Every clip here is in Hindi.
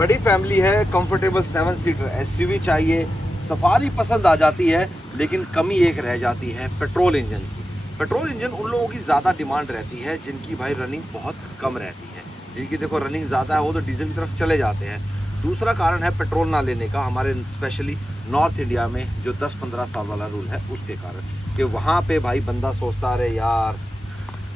बड़ी फैमिली है, कंफर्टेबल 7 सीटर एसयूवी चाहिए, सफारी पसंद आ जाती है, लेकिन कमी एक रह जाती है पेट्रोल इंजन की। पेट्रोल इंजन उन लोगों की ज़्यादा डिमांड रहती है जिनकी भाई रनिंग बहुत कम रहती है। जिनकी देखो रनिंग ज़्यादा है वो तो डीजल की तरफ चले जाते हैं। दूसरा कारण है पेट्रोल ना लेने का, हमारे स्पेशली नॉर्थ इंडिया में जो 10-15 साल वाला रूल है उसके कारण, कि वहाँ पे भाई बंदा सोचता रहे यार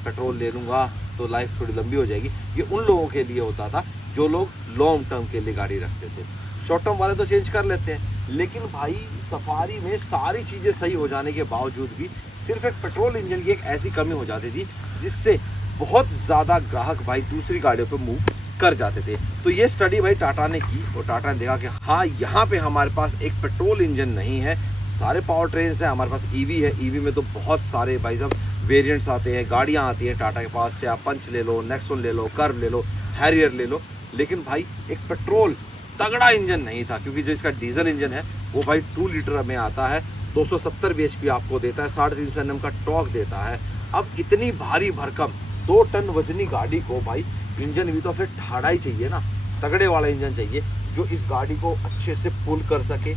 पेट्रोल ले लूँगा तो लाइफ थोड़ी लंबी हो जाएगी। ये उन लोगों के लिए होता था जो लोग लॉन्ग टर्म के लिए गाड़ी रखते थे। शॉर्ट टर्म वाले तो चेंज कर लेते हैं, लेकिन भाई सफारी में सारी चीज़ें सही हो जाने के बावजूद भी सिर्फ एक पेट्रोल इंजन की एक ऐसी कमी हो जाती थी जिससे बहुत ज़्यादा ग्राहक भाई दूसरी गाड़ियों पर मूव कर जाते थे। तो ये स्टडी भाई टाटा ने की और टाटा ने देखा कि हाँ यहाँ पे हमारे पास एक पेट्रोल इंजन नहीं है, सारे पावर ट्रेन्स हैं, हमारे पास ईवी है। ईवी में तो बहुत सारे भाई साहब वेरिएंट्स आते हैं, गाड़ियाँ आती हैं टाटा के पास, चाहे आप पंच ले लो, नेक्सॉन ले लो, कर्व ले लो, हैरियर ले लो। लेकिन भाई एक पेट्रोल तगड़ा इंजन नहीं था, क्योंकि जो इसका डीजल इंजन है वो भाई 2 लीटर में आता है, 270 bhp आपको देता है, 350 Nm का टॉर्क देता है। अब इतनी भारी भरकम 2 टन वजनी गाड़ी को भाई इंजन भी तो फिर ठाड़ा ही चाहिए ना, तगड़े वाला इंजन चाहिए जो इस गाड़ी को अच्छे से पुल कर सके,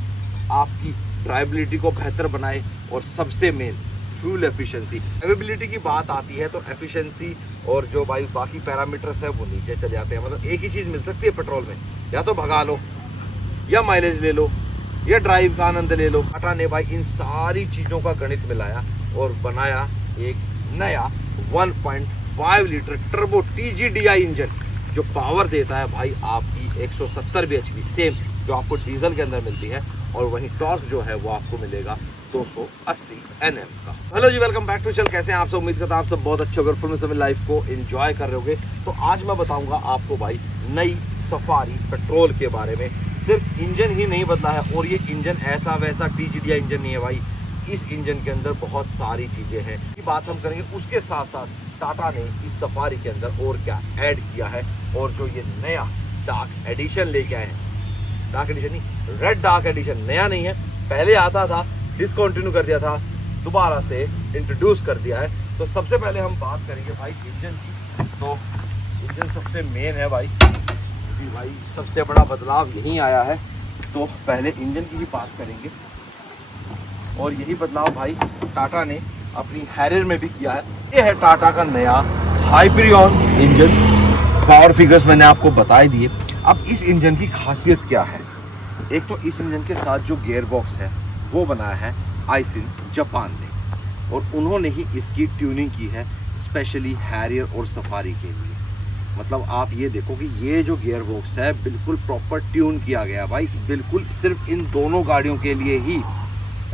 आपकी ड्राइबिलिटी को बेहतर बनाए, और सबसे मेन फ्यूल एफिशिएंसी। अवेबिलिटी की बात आती है तो एफिशिएंसी और जो भाई बाकी पैरामीटर्स है वो नीचे चले जाते हैं। मतलब एक ही चीज़ मिल सकती है पेट्रोल में, या तो भगा लो, या माइलेज ले लो, या ड्राइव का आनंद ले लो। टाटा ने भाई इन सारी चीज़ों का गणित मिलाया और बनाया एक नया 1.5 लीटर टर्बो TGDI इंजन, जो पावर देता है भाई आपकी 170 bhp, सेम जो आपको डीजल के अंदर मिलती है, और वहीं टॉर्क जो है वो आपको मिलेगा 280 Nm का। Hello ji, welcome back to channel. कैसे हैं आप सब? उम्मीद करता हूं आप सब बहुत अच्छे होंगे, फुल में समय लाइफ को एंजॉय कर रहे होंगे। तो आज मैं बताऊंगा आपको भाई नई सफारी पेट्रोल के बारे में। सिर्फ इंजन ही नहीं बदला है, और ये इंजन ऐसा वैसा TGDI इंजन नहीं है भाई, इस इंजन के अंदर बहुत सारी चीज़ें हैं, ये बात हम करेंगे। उसके साथ साथ टाटा ने इस सफारी के अंदर और क्या ऐड किया है, और जो ये नया डार्क एडिशन लेके आए हैं, डार्क एडिशन नहीं, रेड डार्क एडिशन, नया नहीं है, पहले आता था, डिसकंटिन्यू कर दिया था, दोबारा से इंट्रोड्यूस कर दिया है। तो सबसे पहले हम बात करेंगे भाई इंजन की। तो इंजन सबसे मेन है भाई, क्योंकि भाई सबसे बड़ा बदलाव यहीं आया है। तो पहले इंजन की ही बात करेंगे, और यही बदलाव भाई टाटा ने अपनी हैरियर में भी किया है। ये है टाटा का नया हाइपरियन इंजन। पावर फिगर्स मैंने आपको बता दिए। अब इस इंजन की खासियत क्या है? एक तो इस इंजन के साथ जो गियर बॉक्स है वो बनाया है आइसिन जापान ने, और उन्होंने ही इसकी ट्यूनिंग की है स्पेशली हैरियर और सफारी के लिए। मतलब आप ये देखो कि ये जो गियर बॉक्स है बिल्कुल प्रॉपर ट्यून किया गया भाई, बिल्कुल सिर्फ इन दोनों गाड़ियों के लिए ही।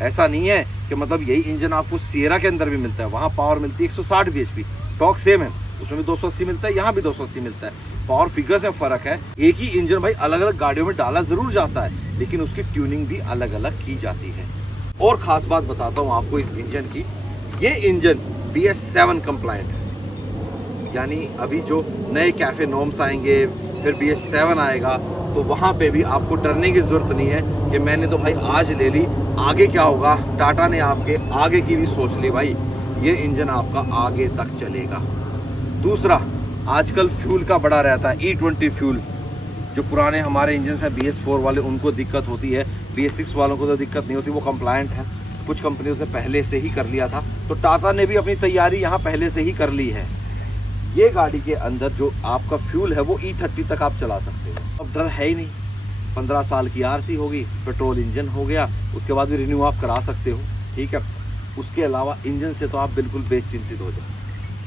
ऐसा नहीं है कि मतलब यही इंजन आपको सियरा के अंदर भी मिलता है, वहाँ पावर मिलती है 160 bhp, टॉर्क सेम है, उसमें भी 280 मिलता है, यहाँ भी 280 मिलता है। पावर फिगर से फ़र्क है। एक ही इंजन भाई अलग अलग गाड़ियों में डाला ज़रूर जाता है, लेकिन उसकी ट्यूनिंग भी अलग अलग की जाती है। और ख़ास बात बताता हूँ आपको इस इंजन की, ये इंजन BS7 कंप्लाइंट है। यानी अभी जो नए कैफ़े नॉर्म्स आएंगे, फिर BS7 आएगा, तो वहाँ पे भी आपको डरने की ज़रूरत नहीं है कि मैंने तो भाई आज ले ली, आगे क्या होगा। टाटा ने आपके आगे की भी सोच ली भाई, ये इंजन आपका आगे तक चलेगा। दूसरा, आजकल फ्यूल का बड़ा रहता है, E20 फ्यूल। जो पुराने हमारे इंजन हैं BS4 वाले, उनको दिक्कत होती है, BS6 वालों को तो दिक्कत नहीं होती, वो कंप्लायंट है। कुछ कंपनियों से पहले से ही कर लिया था, तो टाटा ने भी अपनी तैयारी यहाँ पहले से ही कर ली है। ये गाड़ी के अंदर जो आपका फ्यूल है वो E30 तक आप चला सकते हो। अब डर है ही नहीं, 15 साल की RC होगी, पेट्रोल इंजन हो गया, उसके बाद भी रिन्यू आप करा सकते हो, ठीक है। उसके अलावा इंजन से तो आप बिल्कुल बेचिंतित हो जाओ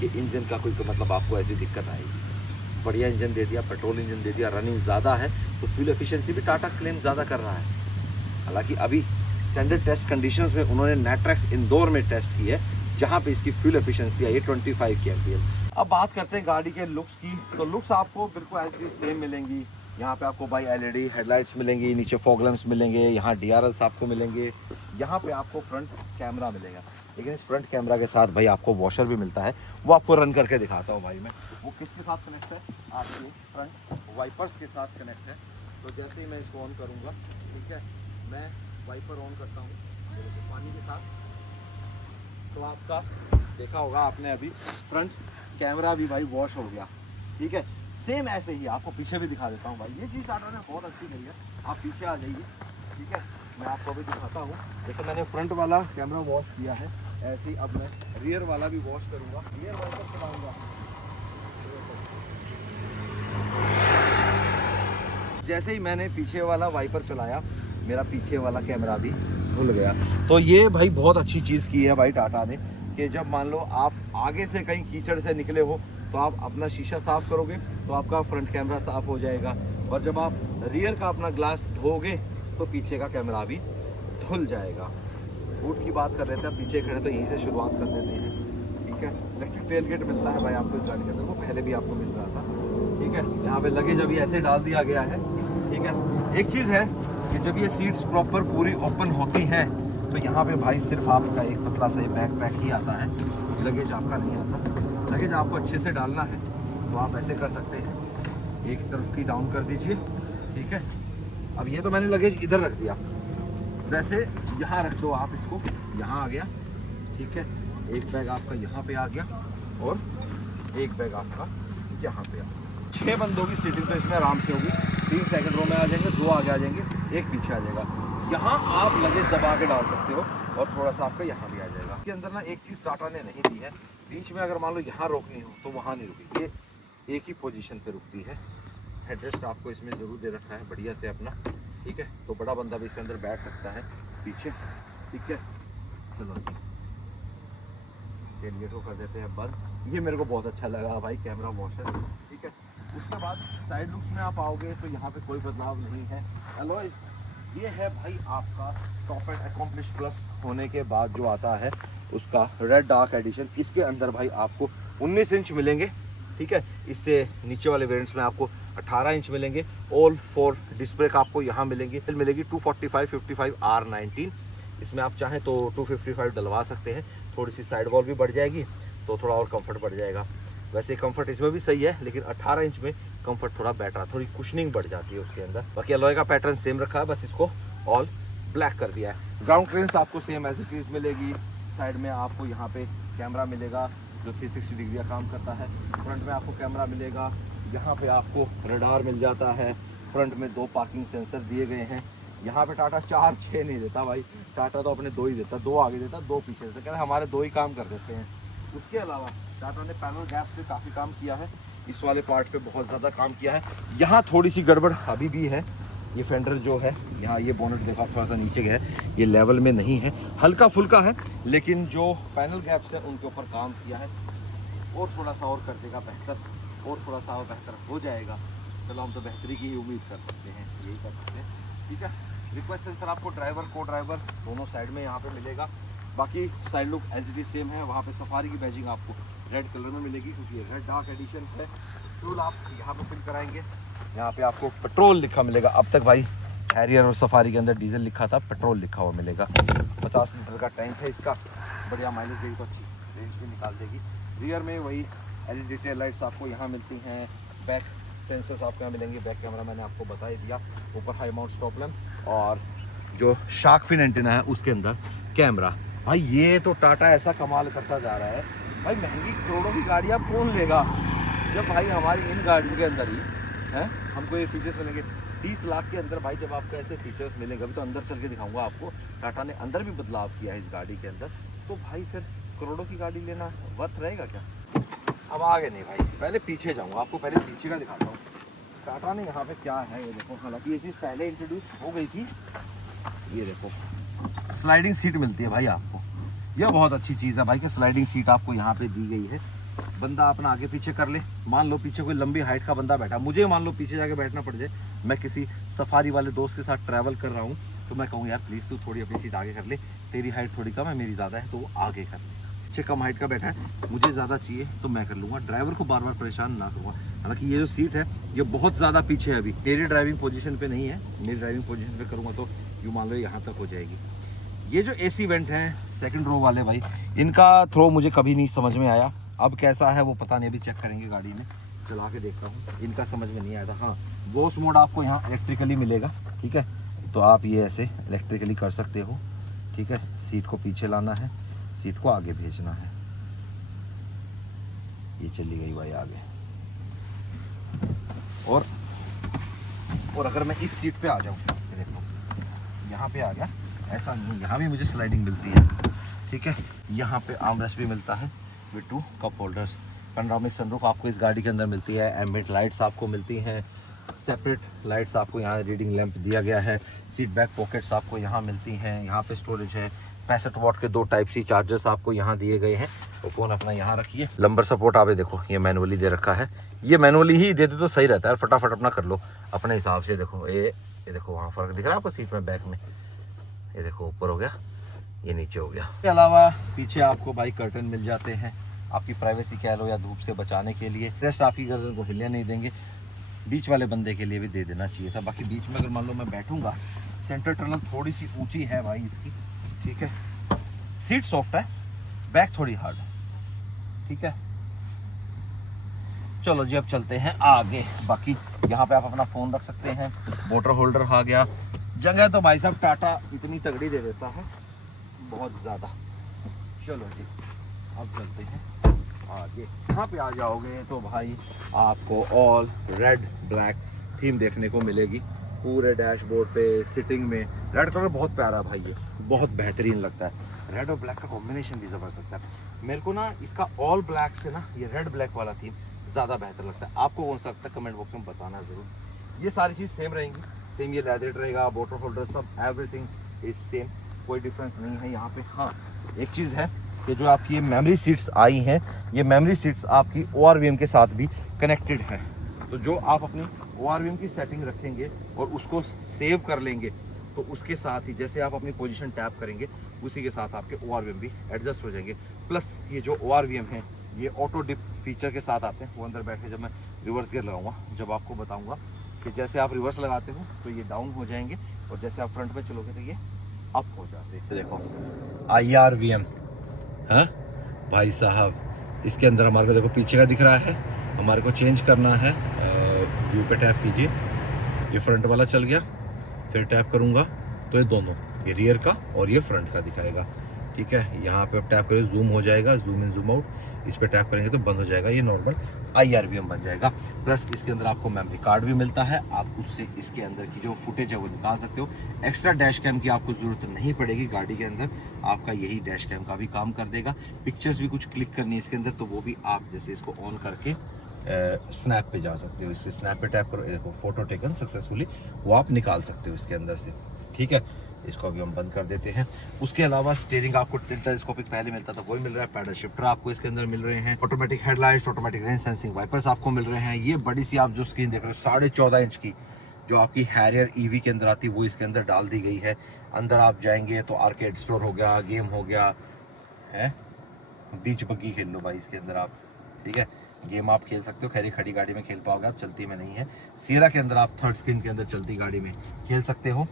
कि इंजन का कोई मतलब आपको ऐसी दिक्कत आएगी। बढ़िया इंजन दे दिया, पेट्रोल इंजन दे दिया, रनिंग ज़्यादा है, तो फ्यूल एफिशिएंसी भी टाटा क्लेम ज़्यादा कर रहा है। हालांकि अभी स्टैंडर्ड टेस्ट कंडीशंस में उन्होंने नेट्रेक्स इंदौर में टेस्ट की है, जहाँ पे इसकी फ्यूल एफिशिएंसी आई है 25 kmpl। अब बात करते हैं गाड़ी के लुक्स की। तो लुक्स आपको बिल्कुल एज इट सेम मिलेंगी। यहाँ पे आपको भाई LED हेडलाइट्स मिलेंगी, नीचे फॉग लैंप्स मिलेंगे, यहाँ DRLs आपको मिलेंगे, यहाँ पे आपको फ्रंट कैमरा मिलेगा। लेकिन इस फ्रंट कैमरा के साथ भाई आपको वॉशर भी मिलता है, वो आपको रन करके दिखाता हूँ भाई मैं। वो किसके साथ कनेक्ट है? आपके फ्रंट वाइपर्स के साथ कनेक्ट है। तो जैसे ही मैं इसको ऑन करूँगा, ठीक है, मैं वाइपर ऑन करता हूँ पानी के साथ, तो आपका देखा होगा आपने अभी फ्रंट कैमरा भी भाई वॉश हो गया, ठीक है। सेम ऐसे ही आपको पीछे भी दिखा देता हूँ भाई। ये चीज़ टाटा ने बहुत अच्छी करी है। आप पीछे आ जाइए, ठीक है, मैं आपको अभी दिखाता हूँ। जैसे मैंने फ्रंट वाला कैमरा वॉश किया है, ऐसे ही अब मैं रियर वाला भी वॉश करूँगा। रियर वाइपर चलाऊँगा, जैसे ही मैंने पीछे वाला वाइपर चलाया मेरा पीछे वाला कैमरा भी धुल गया। तो ये भाई बहुत अच्छी चीज़ की है भाई टाटा ने, कि जब मान लो आप आगे से कहीं कीचड़ से निकले हो तो आप अपना शीशा साफ़ करोगे तो आपका फ्रंट कैमरा साफ़ हो जाएगा, और जब आप रियर का अपना ग्लास धोगे तो पीछे का कैमरा भी धुल जाएगा। बूट की बात कर रहे थे, अब पीछे खड़े तो यहीं से शुरुआत कर देते हैं, ठीक है। इलेक्ट्रिक टेल गेट मिलता है भाई आपको इस गाड़ी के अंदर, वो पहले भी आपको मिल रहा था, ठीक है। यहाँ पे लगेज अभी ऐसे डाल दिया गया है, ठीक है। एक चीज़ है कि जब ये सीट्स प्रॉपर पूरी ओपन होती हैं तो यहाँ पे भाई सिर्फ आपका एक पतला सा बैक पैक ही आता है, लगेज आपका नहीं आता। लगेज आपको अच्छे से डालना है तो आप ऐसे कर सकते हैं, एक तरफ की डाउन कर दीजिए, ठीक है। अब ये तो मैंने लगेज इधर रख दिया, वैसे यहाँ रख दो आप इसको, यहाँ आ गया, ठीक है। एक बैग आपका यहाँ पे आ गया और एक बैग आपका यहाँ पे आ गया। 6 बंदों की सीटिंग तो इसमें आराम से होगी। 3 सेकंड रो में आ जाएंगे, 2 आगे आ जाएंगे, 1 पीछे आ जाएगा। यहाँ आप लगेज दबा के डाल सकते हो और थोड़ा सा आपका यहाँ भी आ जाएगा। इसके अंदर ना एक चीज़ टाटा ने नहीं दी है, बीच में अगर मान लो यहाँ रोकनी हो तो वहाँ नहीं रुकेगी, ये एक ही पोजीशन पे रुकती है। हेडरेस्ट आपको इसमें ज़रूर दे रखा है बढ़िया से अपना, ठीक है। तो बड़ा बंदा भी इसके अंदर बैठ सकता है पीछे, ठीक है। चलो गेट को कर देते हैं बंद। ये मेरे को बहुत अच्छा लगा भाई कैमरा वॉशर, ठीक है। उसके बाद साइड लुक में आप आओगे तो यहाँ पे कोई बदलाव नहीं है। अलॉय ये है भाई आपका टॉप एंड अकॉम्प्लिश प्लस होने के बाद जो आता है उसका रेड डार्क एडिशन। इसके अंदर भाई आपको 19 इंच मिलेंगे, ठीक है। इससे नीचे वाले वेरिएंट्स में आपको 18 इंच मिलेंगे। ऑल 4 डिस्क ब्रेक आपको यहाँ मिलेंगी। फिर मिलेगी 245 55 R19। इसमें आप चाहें तो 255 डलवा सकते हैं, थोड़ी सी साइड वॉल भी बढ़ जाएगी तो थोड़ा और कंफर्ट बढ़ जाएगा। वैसे कंफर्ट इसमें भी सही है, लेकिन 18 इंच में कंफर्ट थोड़ा बेटर है, थोड़ी कुशनिंग बढ़ जाती है उसके अंदर। बाकी अलॉय का पैटर्न सेम रखा है, बस इसको ऑल ब्लैक कर दिया है। ग्राउंड क्लियरेंस आपको सेम एज इट इज मिलेगी। साइड में आपको यहाँ पे कैमरा मिलेगा जो 360 डिग्री का काम करता है। फ्रंट में आपको कैमरा मिलेगा, यहाँ पे आपको रडार मिल जाता है। फ्रंट में 2 पार्किंग सेंसर दिए गए हैं। यहाँ पे टाटा 4-6 नहीं देता भाई, टाटा तो अपने 2 ही देता, 2 आगे देता, 2 पीछे देता, कहते हमारे 2 ही काम कर देते हैं। उसके अलावा टाटा ने पैनल गैप पे काफ़ी काम किया है, इस वाले पार्ट पे बहुत ज़्यादा काम किया है। यहाँ थोड़ी सी गड़बड़ अभी भी है, ये फेंडर जो है यहाँ ये बोनट देखो थोड़ा सा नीचे गया है, ये लेवल में नहीं है, हल्का फुल्का है, लेकिन जो पैनल गैप्स है उनके ऊपर काम किया है और थोड़ा सा और कर देगा बेहतर, और थोड़ा सा और बेहतर हो जाएगा। चलो हम तो बेहतरी की उम्मीद कर सकते हैं, यही कर सकते हैं, ठीक है। रिक्वेस्ट सेंसर आपको ड्राइवर को ड्राइवर दोनों साइड में यहाँ पे मिलेगा। बाकी side look as it is same है। वहाँ पे सफारी की बैजिंग आपको रेड कलर में मिलेगी क्योंकि ये रेड डार्क एडिशन है। फ्यूल आप यहाँ पे फिल कराएंगे, यहाँ पे आपको पेट्रोल लिखा मिलेगा। अब तक भाई हैरियर और सफारी के अंदर डीजल लिखा था, पेट्रोल लिखा हुआ मिलेगा। 50 लीटर का टैंक है इसका, बढ़िया माइलेज देगी तो अच्छी रेंज भी निकाल देगी। रियर में वही LED टेल लाइट्स आपको यहाँ मिलती हैं। बैक सेंसर्स आपको यहाँ मिलेंगे, बैक कैमरा मैंने आपको बता ही दिया, ऊपर हाई माउंट स्टॉप लैंप और जो शार्क फिन एंटीना है उसके अंदर कैमरा। भाई ये तो टाटा ऐसा कमाल करता जा रहा है भाई, महंगी करोड़ों की गाड़ी आप कौन लेगा जब भाई हमारी इन गाड़ियों के अंदर ही है हमको ये फीचर्स मिलेंगे। 30 लाख के अंदर भाई जब आपको ऐसे फीचर्स मिलेंगे, अभी तो अंदर चल के दिखाऊंगा आपको, टाटा ने अंदर भी बदलाव किया है इस गाड़ी के अंदर, तो भाई फिर करोड़ों की गाड़ी लेना वर्थ रहेगा क्या। अब आगे नहीं भाई, पहले पीछे जाऊँगा, आपको पहले पीछे का दिखाता हूँ टाटा ने यहाँ पे क्या है। ये देखो, हालांकि ये चीज़ पहले इंट्रोड्यूस हो गई थी। ये देखो स्लाइडिंग सीट मिलती है भाई आपको, यह बहुत अच्छी चीज़ है भाई कि स्लाइडिंग सीट आपको यहाँ पे दी गई है। बंदा अपना आगे पीछे कर ले, मान लो पीछे कोई लंबी हाइट का बंदा बैठा, मुझे मान लो पीछे जाके बैठना पड़ जाए, मैं किसी सफारी वाले दोस्त के साथ ट्रैवल कर रहा हूँ तो मैं कहूँ यार प्लीज़ तू थोड़ी अपनी सीट आगे कर ले, तेरी हाइट थोड़ी कम है मेरी ज़्यादा है, तो वो आगे कर ले। पीछे कम हाइट का बैठा है, मुझे ज़्यादा चाहिए तो मैं कर लूँगा, ड्राइवर को बार बार परेशान ना करूँगा। हालांकि ये जो सीट है ये बहुत ज़्यादा पीछे है, अभी मेरी ड्राइविंग पोजीशन पे नहीं है, मेरी ड्राइविंग पोजीशन पे करूँगा तो यूँ मान लो यहाँ तक हो जाएगी। ये जो AC वेंट हैं सेकंड रो वाले भाई, इनका थ्रो मुझे कभी नहीं समझ में आया, अब कैसा है वो पता नहीं, अभी चेक करेंगे गाड़ी में, चला के देखता हूँ। इनका समझ में नहीं आया था। हाँ, बोस मोड आपको यहाँ इलेक्ट्रिकली मिलेगा, ठीक है, तो आप ये ऐसे इलेक्ट्रिकली कर सकते हो, ठीक है। सीट को पीछे लाना है, सीट को आगे भेजना है, ये चली गई भाई आगे। और अगर मैं इस सीट पे आ जाऊँ, देखो यहाँ पे आ गया, ऐसा नहीं, यहाँ भी मुझे स्लाइडिंग मिलती है, ठीक है। यहाँ पे आर्मरेस्ट भी मिलता है with 2 cup holders. Panoramic sunroof आपको इस गाड़ी के अंदर मिलती है। एम्बिएंट लाइट्स आपको मिलती हैं, सेपरेट लाइट्स आपको यहाँ रीडिंग लैंप दिया गया है। सीट बैक पॉकेट्स आपको यहाँ मिलती हैं। यहाँ पे स्टोरेज है। 65 वाट के 2 टाइप सी चार्जर्स आपको यहाँ दिए गए हैं। तो फ़ोन अपना यहाँ रखिए। लंबर सपोर्ट आप देखो, ये मैनुअली दे रखा है। ये मैनुअली ही देते तो सही रहता है, फटाफट अपना कर लो अपने हिसाब से। देखो ये देखो वहाँ फ़र्क दिख रहा है आपको सीट में, बैक में। ये देखो ऊपर हो गया, ये नीचे हो गया। इसके अलावा पीछे आपको भाई कर्टन मिल जाते हैं, आपकी प्राइवेसी कह लो या धूप से बचाने के लिए। रेस्ट आपकी गर्दन को हिलने नहीं देंगे। बीच वाले बंदे के लिए भी दे देना चाहिए था। बाकी बीच में अगर मान लो मैं बैठूंगा, सेंटर टनल थोड़ी सी ऊंची है भाई इसकी, ठीक है। सीट सॉफ्ट है, बैक थोड़ी हार्ड है, ठीक है। चलो जी अब चलते हैं आगे। बाकी यहाँ पे आप अपना फ़ोन रख सकते हैं। वाटर होल्डर आ गया। जगह तो भाई साहब टाटा इतनी तगड़ी दे देता है, बहुत ज़्यादा। चलो जी अब चलते हैं आगे। यहाँ पे आ जाओगे तो भाई आपको ऑल रेड ब्लैक थीम देखने को मिलेगी पूरे डैशबोर्ड पे। सिटिंग में रेड कलर बहुत प्यारा है भाई, ये बहुत बेहतरीन लगता है। रेड और ब्लैक का कॉम्बिनेशन भी ज़बरदस्त लगता है मेरे को ना। इसका ऑल ब्लैक से ना ये रेड ब्लैक वाला थीम ज़्यादा बेहतर लगता है। आपको कौन सा लगता है कमेंट बॉक्स में बताना ज़रूर। ये सारी चीज़ सेम रहेंगी, सेम ये लेदर रहेगा, वाटर होल्डर सब एवरीथिंग इज सेम, कोई डिफरेंस नहीं है यहाँ पे। हाँ एक चीज़ है कि जो आपकी ये मेमोरी सीट्स आई हैं, ये मेमोरी सीट्स आपकी ORVM के साथ भी कनेक्टेड है। तो जो आप अपनी ORVM की सेटिंग रखेंगे और उसको सेव कर लेंगे, तो उसके साथ ही जैसे आप अपनी पोजीशन टैप करेंगे उसी के साथ आपके ORVM भी एडजस्ट हो जाएंगे। प्लस ये जो ORVM है ये ऑटो डिप फीचर के साथ आते हैं। वो अंदर बैठ के जब मैं रिवर्स गियर लगाऊंगा, जब आपको बताऊंगा कि जैसे आप रिवर्स लगाते हो तो ये डाउन हो जाएंगे और जैसे आप फ्रंट में चलोगे तो ये अप हो जाते हैं। देखो IRVM है भाई साहब, इसके अंदर हमारे को देखो पीछे का दिख रहा है, हमारे को चेंज करना है। व्यू पे टैप कीजिए, ये फ्रंट वाला चल गया। फिर टैप करूँगा तो ये दोनों, ये रियर का और ये फ्रंट का दिखाएगा, ठीक है। यहाँ पे टैप करें जूम हो जाएगा, जूम इन जूम आउट। इस पे टैप करेंगे तो बंद हो जाएगा, ये नॉर्मल IRVM बन जाएगा। प्लस इसके अंदर आपको मेमोरी कार्ड भी मिलता है, आप उससे इसके अंदर की जो फुटेज है वो निकाल सकते हो। एक्स्ट्रा डैश कैम की आपको ज़रूरत नहीं पड़ेगी, गाड़ी के अंदर आपका यही डैश कैम का भी काम कर देगा। पिक्चर्स भी कुछ क्लिक करनी है इसके अंदर, तो वो भी आप जैसे इसको ऑन करके स्नैप पे जा सकते हो। इसके स्नैप पे टैप करो, देखो फोटो टेकन सक्सेसफुली, वो आप निकाल सकते हो इसके अंदर से, ठीक है। इसको अभी हम बंद कर देते हैं। उसके अलावा स्टीयरिंग आपको टेलीस्कोपिक पहले मिलता था, वही मिल रहा है। पैडल शिफ्टर आपको इसके अंदर मिल रहे हैं। Automatic headlights, automatic rain sensing wipers आपको मिल रहे हैं। ये बड़ी सी आप जो स्क्रीन देख रहे हो 14.5 इंच की, जो आपकी हैरियर EV के अंदर आती है, वो इसके अंदर डाल दी गई है। अंदर आप जाएंगे तो आर्केड स्टोर हो गया, गेम हो गया है, बीच बग्गी खेल लो भाई इसके अंदर आप, ठीक है। गेम आप खेल सकते हो, खैर खड़ी गाड़ी में खेल पाओगे आप, चलती में नहीं है। सियरा के अंदर आप थर्ड स्क्रीन के अंदर चलती गाड़ी में खेल सकते हो।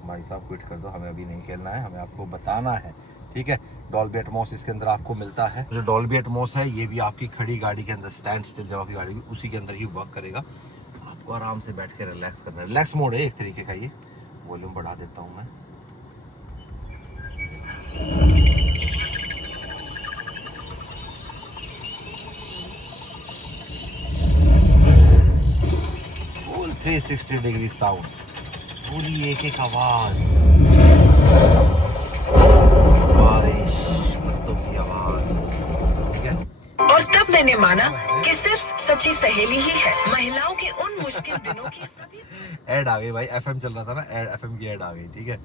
भाई साहब क्विट कर दो, हमें अभी नहीं खेलना है, हमें आपको बताना है, ठीक है। डॉल्बी एटमॉस इसके अंदर आपको मिलता है। जो डॉल्बी एटमॉस है ये भी आपकी खड़ी गाड़ी के अंदर, स्टैंड स्टिल जब आपकी गाड़ी भी उसी के अंदर ही वर्क करेगा। आपको आराम से बैठ के रिलैक्स करना है। रिलैक्स मोड है एक तरीके का। ये वॉल्यूम बढ़ा देता हूँ मैं। फुल 360 डिग्री साउंड, पूरी एक एक आवाज, बारिश, पत्तों की आवाज, ठीक है। और तब मैंने माना कि सिर्फ सच्ची सहेली ही है महिलाओं के उन मुश्किल दिनों की सभी। ऐड आ गई भाई, FM चल रहा था ना, FM की ऐड आ गई, ठीक है।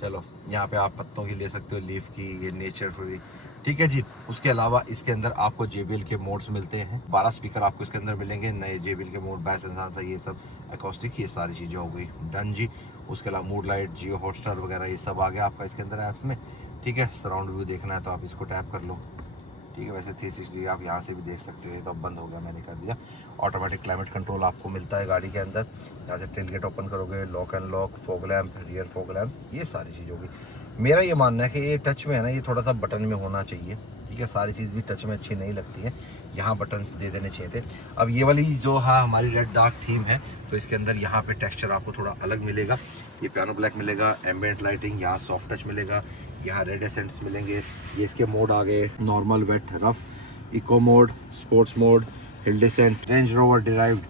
चलो यहाँ पे आप पत्तों की ले सकते हो, लीफ की, ये नेचर फ्री, ठीक है जी। उसके अलावा इसके अंदर आपको JBL के मोड्स मिलते हैं। 12 स्पीकर आपको इसके अंदर मिलेंगे, नए JBL के मोड, बैस एनहांसर, ये सब एकॉस्टिक, ये सारी चीज़ें हो गई डन जी। उसके अलावा मूड लाइट, जियो हॉटस्टार वगैरह ये सब आ गया आपका इसके अंदर ऐप्स में, ठीक है। सराउंड व्यू देखना है तो आप इसको टैप कर लो, ठीक है। वैसे 360 आप यहाँ से भी देख सकते हो, ये तो अब बंद हो गया, मैंने कर दिया। ऑटोमेटिक क्लाइमेट कंट्रोल आपको मिलता है गाड़ी के अंदर। यहाँ से टेल गेट ओपन करोगे, lock and lock, fog lamp, rear fog lamp, ये सारी चीज़ होगी। मेरा ये मानना है कि ये टच में है ना, ये थोड़ा सा बटन में होना चाहिए, ठीक है। सारी चीज़ भी टच में अच्छी नहीं लगती है, यहाँ बटन दे देने चाहिए थे। अब ये वाली जो है हमारी रेड डार्क थीम है, तो इसके अंदर यहाँ पे टेक्सचर आपको थोड़ा अलग मिलेगा। ये पियानो ब्लैक मिलेगा, एम्बिएंट लाइटिंग, यहाँ सॉफ्ट टच मिलेगा, यहाँ रेड एसेंट्स मिलेंगे। ये इसके मोड आ गए, normal, wet, rough, eco mode, sports mode, hill descent, Range Rover derived,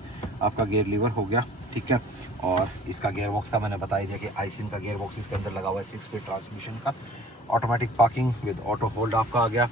आपका गियर लीवर हो गया, ठीक है। और इसका गियर बॉक्स का मैंने बता ही दिया कि आइसिन का गियर बॉक्स इसके अंदर लगा हुआ है, 6 स्पीड ट्रांसमिशन का। Automatic parking with auto hold आपका आ गया।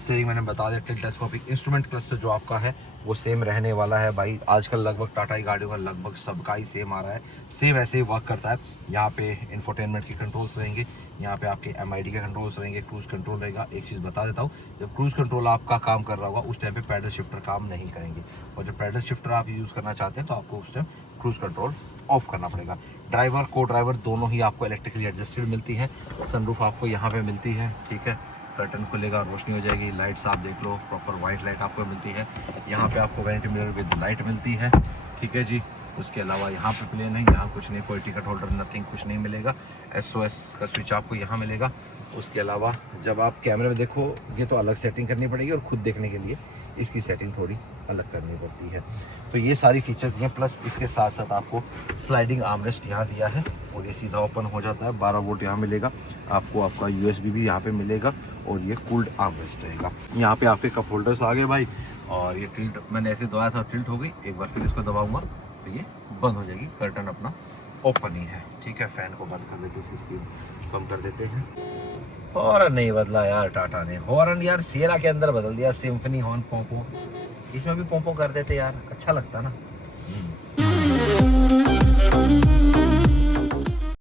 स्टीयरिंग मैंने बता दिया, टिल्ट टेलीस्कोपिक। इंस्ट्रूमेंट क्लस्टर जो आपका है वो सेम रहने वाला है भाई। आजकल लगभग टाटा की गाड़ियों का लगभग सबका ही सेम आ रहा है, सेम ऐसे ही वर्क करता है। यहाँ पे इंफोटेनमेंट के कंट्रोल्स रहेंगे, यहाँ पे आपके MID के कंट्रोल्स रहेंगे, क्रूज कंट्रोल रहेगा। एक चीज़ बता देता हूँ, जब क्रूज कंट्रोल आपका काम कर रहा होगा उस टाइम पे पैडल शिफ्टर काम नहीं करेंगे, और जब पैडल शिफ्टर आप यूज़ करना चाहते हैं तो आपको उस टाइम क्रूज कंट्रोल ऑफ करना पड़ेगा। ड्राइवर को ड्राइवर दोनों ही आपको इलेक्ट्रिकली एडजस्टेड मिलती है। सनरूफ आपको यहाँ पे मिलती है, ठीक है। कर्टन खुलेगा, रोशनी हो जाएगी। लाइट्स आप देख लो, प्रॉपर वाइट लाइट आपको मिलती है। यहाँ पे आपको वैनिटी मिरर विद लाइट मिलती है, ठीक है जी। उसके अलावा यहाँ पे प्लेन है, यहाँ कुछ नहीं, कोई टिकट होल्डर नथिंग कुछ नहीं मिलेगा। SOS का स्विच आपको यहाँ मिलेगा। उसके अलावा जब आप कैमरे में देखो ये तो अलग सेटिंग करनी पड़ेगी, और खुद देखने के लिए इसकी सेटिंग थोड़ी अलग करनी पड़ती है। तो ये सारी फीचर्स दिए, प्लस इसके साथ साथ आपको स्लाइडिंग आर्मरेस्ट यहाँ दिया है, और ये सीधा ओपन हो जाता है। 12 वोल्ट यहाँ मिलेगा आपको, आपका USB भी यहाँ पे मिलेगा, और ये कूल्ड आर्मरेस्ट रहेगा। यहाँ पे आपके कप होल्डर्स आ गए भाई, और ये टिल्ट मैंने ऐसे दबाया था, टिल्ट हो गई। एक बार फिर इसको दबाऊंगा तो ये बंद हो जाएगी। कर्टन अपना ओपन ही है, ठीक है। फैन को बंद कर देते हैं, इसकी स्पीड कम कर देते हैं। हॉर्न नहीं बदला यार टाटा ने, हॉर्न यार सिएरा के अंदर बदल दिया, सिम्फनी हॉर्न पोंपो, इसमें भी पोंपो कर देते यार, अच्छा लगता ना।